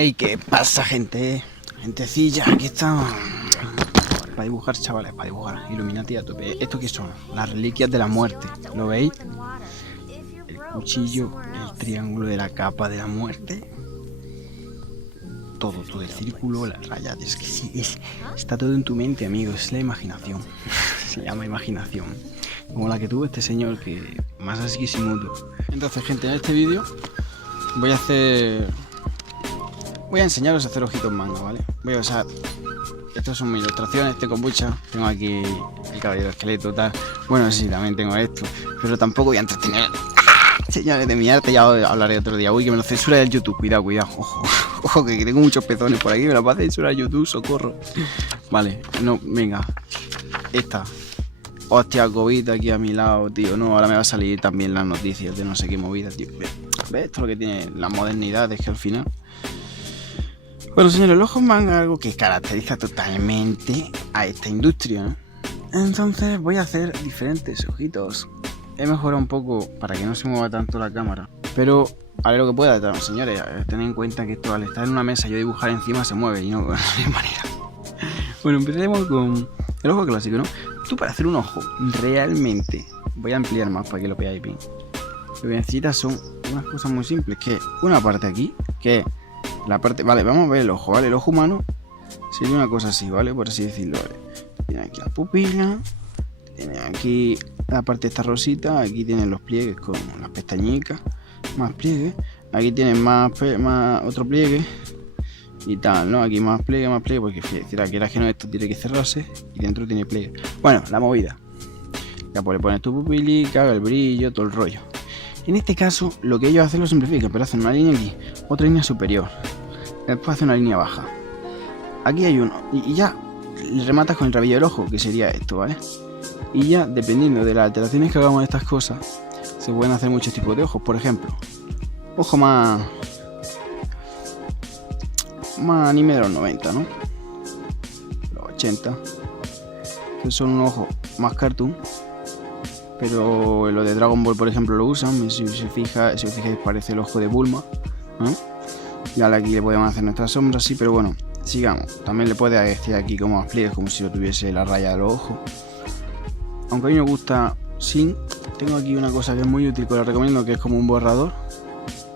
Hey, ¿qué pasa, gente? Gentecilla, aquí estamos. Para dibujar, chavales, para dibujar. Illuminati a tope. ¿Esto qué son? Las reliquias de la muerte. ¿Lo veis? El cuchillo, el triángulo de la capa de la muerte. Todo el círculo, las rayas. Es que sí, está todo en tu mente, amigo. Es la imaginación. Se llama imaginación. Como la que tuvo este señor, que más así que Simuto. Entonces, gente, en este vídeo voy a enseñaros a hacer ojitos manga, ¿vale? Voy a usar... Estas son mis ilustraciones, este kombucha. Tengo aquí el caballero esqueleto, tal. Bueno, sí, también tengo esto. Pero tampoco voy a entretener. Señores de mi arte, ya hablaré otro día. Uy, que me lo censura el YouTube. Cuidado, cuidado. Ojo, ojo, que tengo muchos pezones por aquí. Me lo va a censurar YouTube, socorro. Vale, no, venga. Esta. Hostia, COVID aquí a mi lado, tío. No, ahora me va a salir también las noticias de no sé qué movida, tío. ¿Ves? Esto es lo que tiene la modernidad, es que al final... Bueno, señores, el ojo manga es algo que caracteriza totalmente a esta industria, ¿no? Entonces voy a hacer diferentes ojitos. He mejorado un poco para que no se mueva tanto la cámara, pero haré lo que pueda, señores. Tened en cuenta que esto al estar en una mesa y yo dibujar encima se mueve y no de manera. Bueno, empezaremos con el ojo clásico, ¿no? Tú, para hacer un ojo realmente, voy a ampliar más para que lo veáis bien. Lo que necesitas son unas cosas muy simples, que es una parte aquí, que es la parte... Vale, vamos a ver el ojo, ¿vale? El ojo humano sería una cosa así, ¿vale? Por así decirlo, ¿vale? Tiene aquí la pupila, tiene aquí la parte esta rosita, aquí tienen los pliegues con las pestañicas, más pliegues, aquí tienen más otro pliegue y tal, ¿no? Aquí más pliegue, porque quieras que no, esto tiene que cerrarse y dentro tiene pliegue. Bueno, la movida. Ya pues le pones tu pupilica, el brillo, todo el rollo. En este caso, lo que ellos hacen lo simplifican, pero hacen una línea aquí, otra línea superior, después hacen una línea baja. Aquí hay uno, y ya le rematas con el rabillo del ojo, que sería esto, ¿vale? Y ya, dependiendo de las alteraciones que hagamos de estas cosas, se pueden hacer muchos tipos de ojos. Por ejemplo, ojo más anime de los 90, ¿no? Los 80. Que son un ojo más cartoon. Pero lo de Dragon Ball, por ejemplo, lo usan. Si os fijáis, parece el ojo de Bulma, ¿no? Y ahora aquí le podemos hacer nuestras sombras, sí, pero bueno, sigamos. También le puedes decir aquí como más pliegues, como si lo tuviese la raya de los ojos. Aunque a mí me gusta sin, tengo aquí una cosa que es muy útil, que os la recomiendo, que es como un borrador,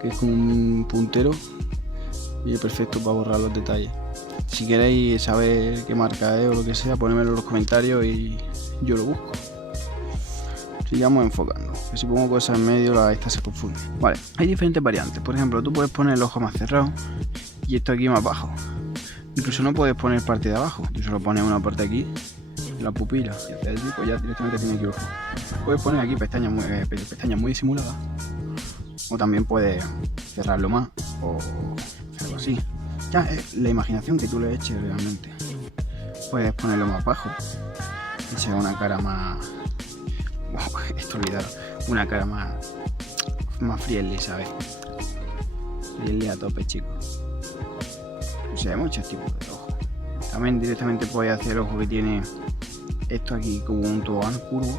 que es como un puntero, y es perfecto para borrar los detalles. Si queréis saber qué marca es o lo que sea, ponedmelo en los comentarios y yo lo busco. Sigamos enfocando, que si pongo cosas en medio esta se confunde. Vale, hay diferentes variantes. Por ejemplo, tú puedes poner el ojo más cerrado y esto aquí más bajo. Incluso no puedes poner parte de abajo, tú solo pones una parte aquí, la pupila, y hacia el tipo ya directamente tiene aquí ojo. Puedes poner aquí pestañas muy disimuladas, o también puedes cerrarlo más o algo así. Ya es la imaginación que tú le eches realmente. Puedes ponerlo más bajo y se ve una cara más... Esto olvidado, una cara más friendly, ¿sabes? Friendly a tope, chicos. O sea, hay muchos tipos de ojos. También directamente podéis hacer el ojo que tiene esto aquí como un tobogán curvo.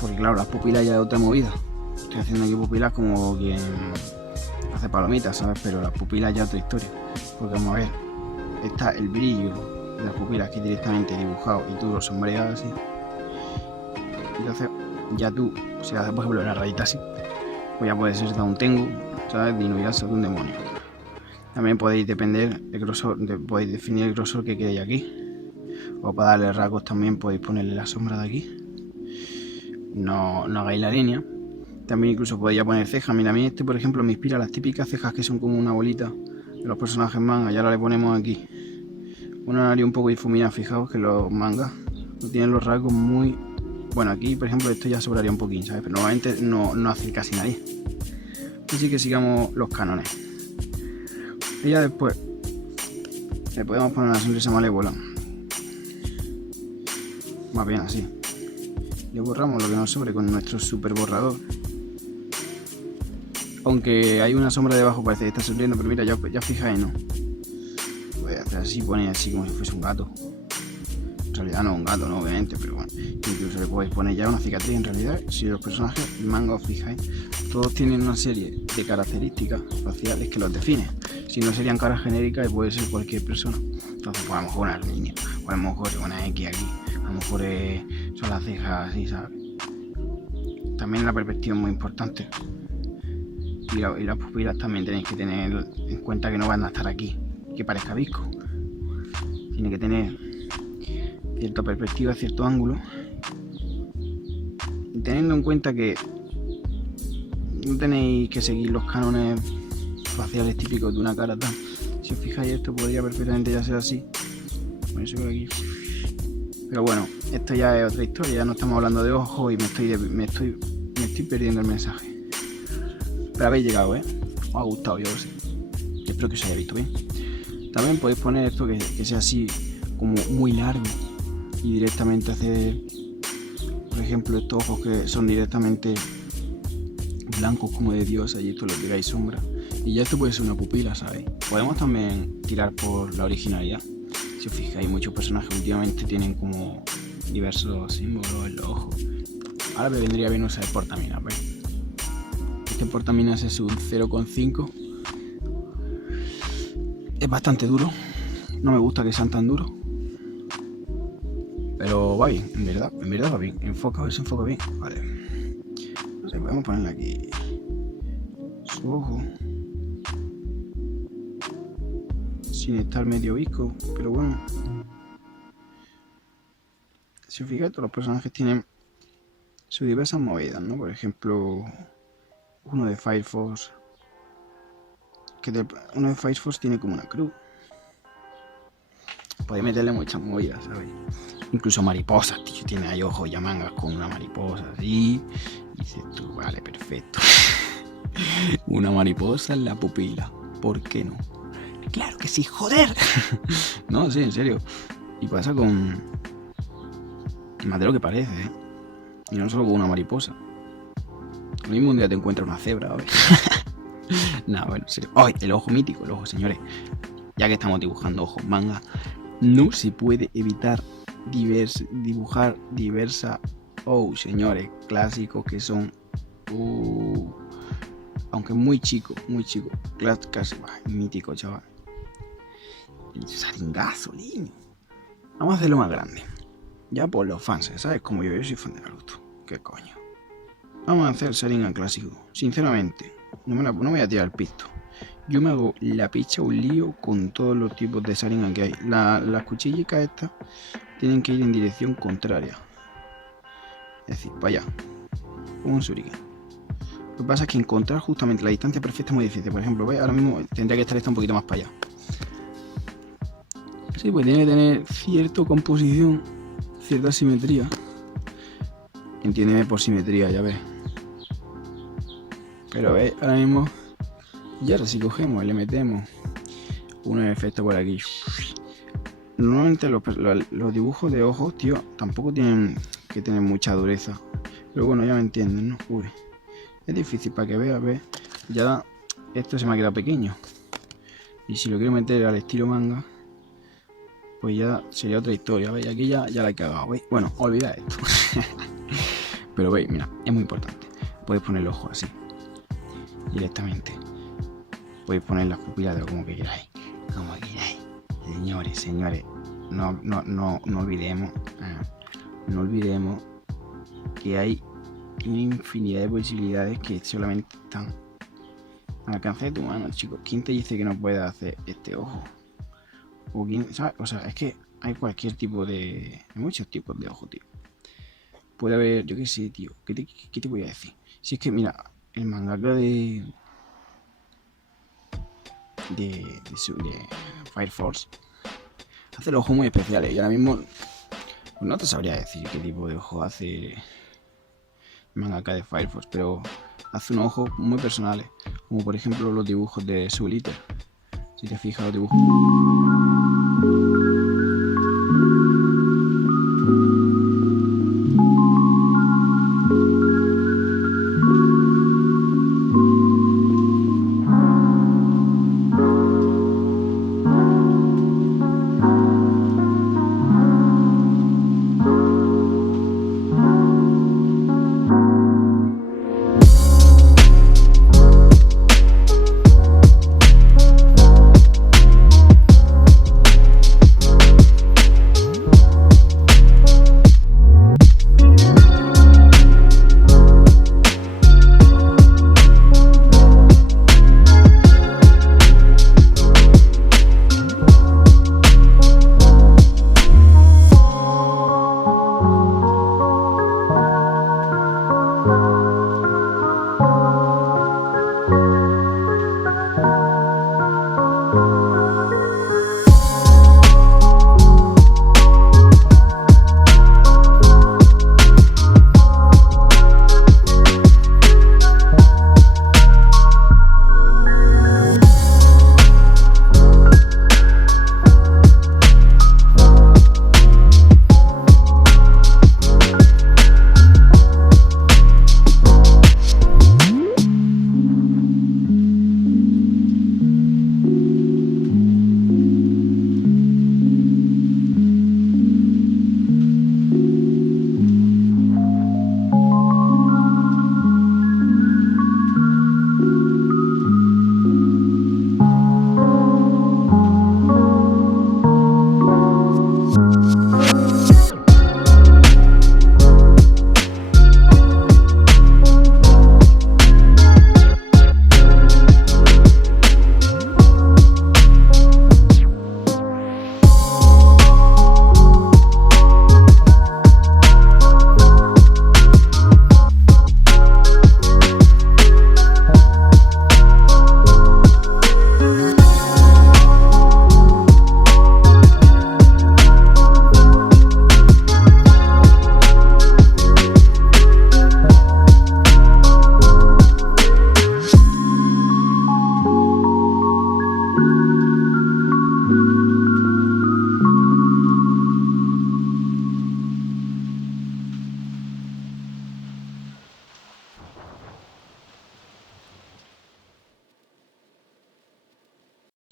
Porque claro, las pupilas ya de otra movida. Estoy haciendo aquí pupilas como quien hace palomitas, ¿sabes? Pero las pupilas ya otra historia. Porque vamos a ver, está el brillo de las pupilas aquí directamente dibujado y tú lo sombreas así. Entonces ya tú, si haces por ejemplo una rayita así, pues ya puede ser de un tengu, ¿sabes? De Inuyasha, de un demonio. También podéis depender el grosor, podéis definir el grosor que queréis aquí. O para darle rasgos también podéis ponerle la sombra de aquí. No hagáis la línea. También incluso podéis ya poner cejas. Mira, a mí por ejemplo me inspira las típicas cejas que son como una bolita de los personajes manga. Y ahora le ponemos aquí una nariz un poco difuminada. Fijaos que los mangas no tienen los rasgos muy... Bueno, aquí por ejemplo esto ya sobraría un poquín, ¿sabes? Pero normalmente no hace casi nadie. Así que sigamos los cánones. Y ya después le podemos poner una sonrisa malévola. Más bien así. Le borramos lo que nos sobre con nuestro super borrador. Aunque hay una sombra debajo, parece que está sonriendo, pero mira, ya fijáis, ¿no? Voy a hacer así, poner así como si fuese un gato. En realidad no es un gato, ¿no? Obviamente, pero bueno. Incluso le podéis poner ya una cicatriz. En realidad, si los personajes, el manga, os fijáis, todos tienen una serie de características faciales que los definen. Si no, serían caras genéricas y puede ser cualquier persona. Entonces, pues a lo mejor una línea, o a lo mejor una X aquí, a lo mejor son las cejas así, ¿sabes? También la perspectiva es muy importante. Y las pupilas también tenéis que tener en cuenta que no van a estar aquí, que parezca visco. Tiene que tener cierta perspectiva, cierto ángulo. Y teniendo en cuenta que no tenéis que seguir los cánones faciales típicos de una cara tal. Si os fijáis, esto podría perfectamente ya ser así. Por eso por aquí. Pero bueno, esto ya es otra historia, ya no estamos hablando de ojos y me estoy perdiendo el mensaje. Pero habéis llegado, os ha gustado, yo lo sé. Espero que os haya visto bien. También podéis poner esto que sea así como muy largo y directamente hacer, por ejemplo, estos ojos que son directamente blancos como de diosa y esto le pegáis sombra. Y ya esto puede ser una pupila, ¿sabéis? Podemos también tirar por la originalidad. Si os fijáis, muchos personajes últimamente tienen como diversos símbolos en los ojos. Ahora me vendría bien usar el portaminas, ¿veis? Este portaminas es un 0,5. Es bastante duro. No me gusta que sean tan duros. Pero va bien, en verdad va bien. Enfoca, a ver si enfoca bien. Vale. No sé, podemos ponerle aquí su ojo. Sin estar medio visco, pero bueno. Si os fijáis, todos los personajes tienen sus diversas movidas, ¿no? Por ejemplo, uno de Fire Force. Uno de Fire Force tiene como una cruz. Podéis meterle muchas movidas, ¿sabéis? Incluso mariposas, tío. Tiene ahí ojos y mangas con una mariposa así. Y dices tú, vale, perfecto. Una mariposa en la pupila. ¿Por qué no? ¡Claro que sí, joder! No, sí, en serio. Y pasa con más de lo que parece, ¿eh? Y no solo con una mariposa. Lo mismo un día te encuentras una cebra, ¿sabes? Nada, bueno, en serio. ¡Ay! El ojo mítico, el ojo, señores. Ya que estamos dibujando ojos manga, no se puede evitar dibujar diversas señores, clásicos que son aunque muy chico, casi mítico, chaval. El Sharingazo, niño. Vamos a hacerlo más grande. Ya por los fans, ¿sabes? Como yo soy fan de Naruto. ¿Qué coño? Vamos a hacer Sharingan clásico. Sinceramente, no voy a tirar el pisto. Yo me hago la picha un lío con todos los tipos de Sharingan que hay. Las cuchillicas estas tienen que ir en dirección contraria. Es decir, para allá. Como un shuriken. Lo que pasa es que encontrar justamente la distancia perfecta es muy difícil. Por ejemplo, ¿veis? Ahora mismo tendría que estar esta un poquito más para allá. Sí, pues tiene que tener cierta composición, cierta simetría. Entiéndeme por simetría, ya ves. Pero veis, ahora mismo. Y ahora si cogemos y le metemos un efecto por aquí. Normalmente los dibujos de ojos, tío, tampoco tienen que tener mucha dureza. Pero bueno, ya me entienden, ¿no? Uy. Es difícil para que veas, ¿ves? Ya esto se me ha quedado pequeño. Y si lo quiero meter al estilo manga, pues ya sería otra historia, ¿veis? Aquí ya la he cagado, ¿veis? Bueno, olvidad esto. Pero veis, mira, es muy importante. Podéis poner el ojo así, directamente. Podéis poner las pupilas de como que queráis. Como queráis. Señores, no olvidemos. No olvidemos que hay una infinidad de posibilidades que solamente están al alcance de tu mano, chicos. ¿Quién te dice que no puedes hacer este ojo? O quién, ¿sabes? O sea, es que hay cualquier tipo de... Hay muchos tipos de ojo, tío. Puede haber, yo qué sé, tío. ¿Qué te voy a decir? Si es que, mira, el mangaka de Fire Force hace los ojos muy especiales. Y ahora mismo pues no te sabría decir qué tipo de ojo hace el mangaka de Fire Force, pero hace unos ojos muy personales, como por ejemplo los dibujos de Soul Eater. Si te fijas, los dibujos.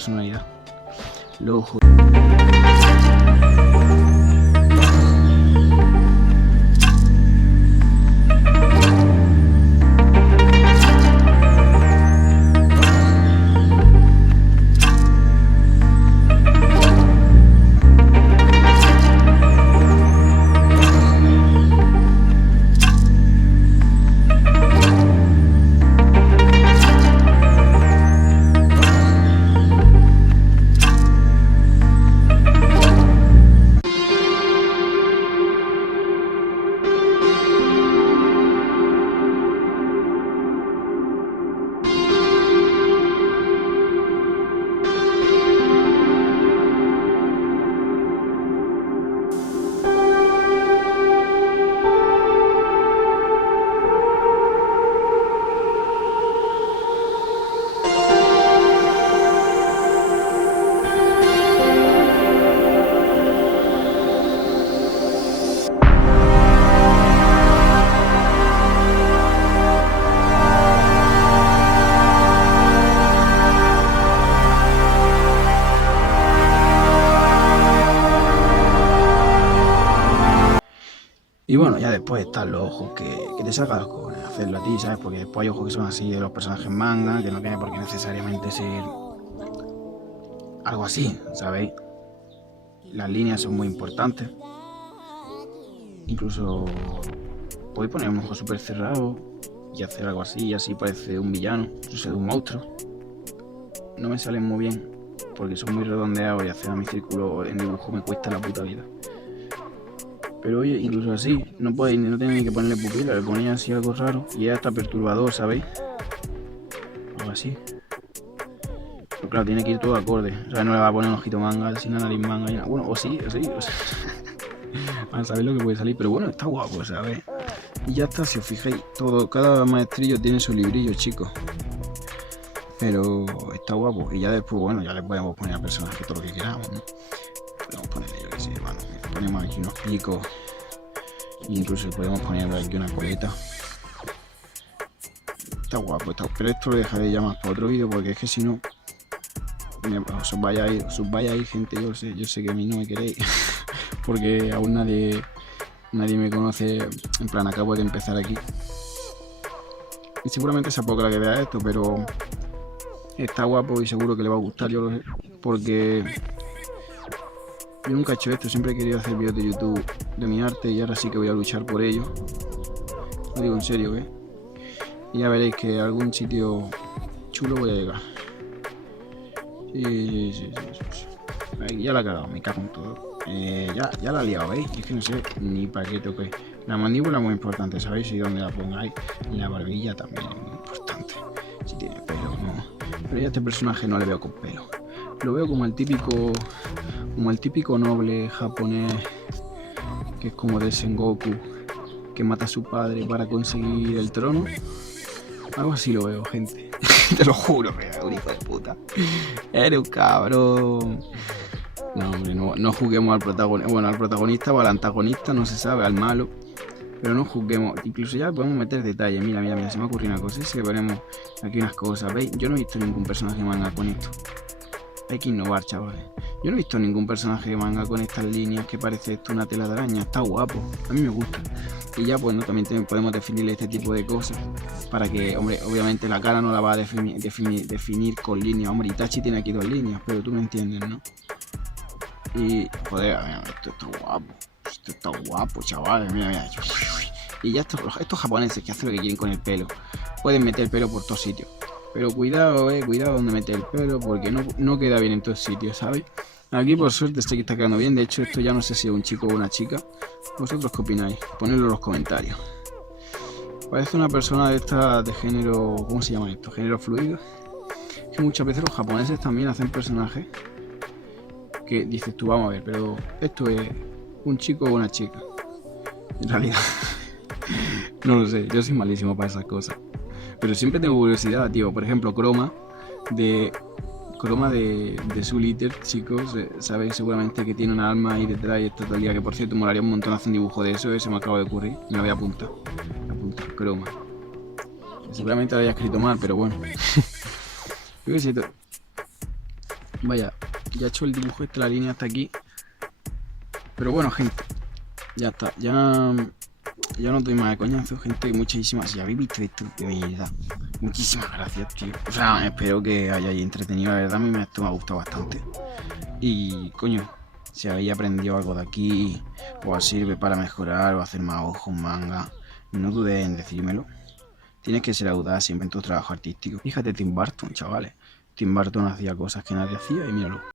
personalidad. Los ojos. Y bueno, ya después están los ojos que te sacan los cojones hacerlo a ti, ¿sabes? Porque después hay ojos que son así de los personajes manga, que no tiene por qué necesariamente ser algo así, ¿sabéis? Las líneas son muy importantes. Incluso podéis poner un ojo súper cerrado y hacer algo así, y así parece un villano, incluso de un monstruo. No me salen muy bien, porque son muy redondeados y hacer a mi círculo en dibujo me cuesta la puta vida. Pero oye, incluso así, no tenéis ni que ponerle pupila, le ponéis así algo raro y ya está perturbador, ¿sabéis? Algo así. Pero claro, tiene que ir todo acorde. O sea, no le va a poner un ojito manga, sin nariz manga y nada. Bueno, o sí. Van a saber lo que puede salir, pero bueno, está guapo, ¿sabes? Y ya está, si os fijáis, cada maestrillo tiene su librillo, chicos. Pero está guapo. Y ya después, bueno, ya le podemos poner al personaje todo lo que queramos, ¿no? Podemos ponerle, yo que sé, hermano. Ponemos aquí unos picos. E incluso podemos ponerle aquí una coleta. Está guapo, pero esto lo dejaré ya más para otro vídeo, porque es que si no os vaya a ir gente, yo sé que a mí no me queréis. Porque aún nadie me conoce, en plan acabo de empezar aquí. Y seguramente sea poca la que vea esto, pero está guapo y seguro que le va a gustar, yo lo sé. Porque yo nunca he hecho esto, siempre he querido hacer vídeos de YouTube de mi arte y ahora sí que voy a luchar por ello. Lo digo en serio, ¿eh? Y ya veréis que a algún sitio chulo voy a llegar. Sí. Ya la he cagado, me cago en todo. Ya la he liado, ¿veis? Es que no sé ni para qué toqué. La mandíbula es muy importante, ¿sabéis? Y donde la pongáis. La barbilla también es muy importante. Si tiene pelo, no. Pero ya a este personaje no le veo con pelo. Lo veo como el típico noble japonés que es como de Sengoku, que mata a su padre para conseguir el trono. Algo así lo veo, gente. Te lo juro, que es un hijo de puta. Eres un cabrón. No, hombre, no juzguemos al protagonista. Bueno, al protagonista o al antagonista, no se sabe, al malo. Pero no juzguemos. Incluso ya podemos meter detalles. Mira, se me ocurrió una cosa. Es que ponemos aquí unas cosas. ¿Veis? Yo no he visto ningún personaje manga con esto. Hay que innovar, chavales. Yo no he visto ningún personaje de manga con estas líneas que parece esto una tela de araña. Está guapo. A mí me gusta. Y ya, pues, ¿no? También podemos definirle este tipo de cosas. Para que, hombre, obviamente la cara no la va a definir con líneas. Hombre, Itachi tiene aquí 2 líneas, pero tú me entiendes, ¿no? Y, joder, mira, esto está guapo. Esto está guapo, chavales. Mira. Y ya estos japoneses que hacen lo que quieren con el pelo. Pueden meter pelo por todos sitios. Pero cuidado donde meter el pelo, porque no queda bien en todos sitios, ¿sabes? Aquí por suerte sé que está quedando bien. De hecho, esto ya no sé si es un chico o una chica. ¿Vosotros qué opináis? Ponedlo en los comentarios. Parece una persona de esta de género... ¿Cómo se llama esto? Género fluido. Es que muchas veces los japoneses también hacen personajes que dices tú, vamos a ver, pero esto es un chico o una chica. En realidad, no lo sé, yo soy malísimo para esas cosas. Pero siempre tengo curiosidad, tío. Por ejemplo, Croma de Soul Eater, chicos, sabéis seguramente que tiene un alma ahí detrás y está todo el día, que por cierto molaría un montón hacer un dibujo de eso, se me acaba de ocurrir, me lo voy a apuntar, Croma. Seguramente lo había escrito mal, pero bueno. Yo qué sé, Vaya, ya he hecho el dibujo, la línea hasta aquí. Pero bueno, gente, ya está. Ya no doy más de coñazo, gente. Muchísimas, si habéis visto esto, de verdad. Muchísimas gracias, tío. O sea, espero que hayáis entretenido. La verdad, a mí esto me ha gustado bastante. Y, coño, si habéis aprendido algo de aquí, o os sirve para mejorar, o hacer más ojos, manga, no dudéis en decírmelo. Tienes que ser audaz siempre en tu trabajo artístico. Fíjate, Tim Burton, chavales. Tim Burton hacía cosas que nadie hacía y míralo.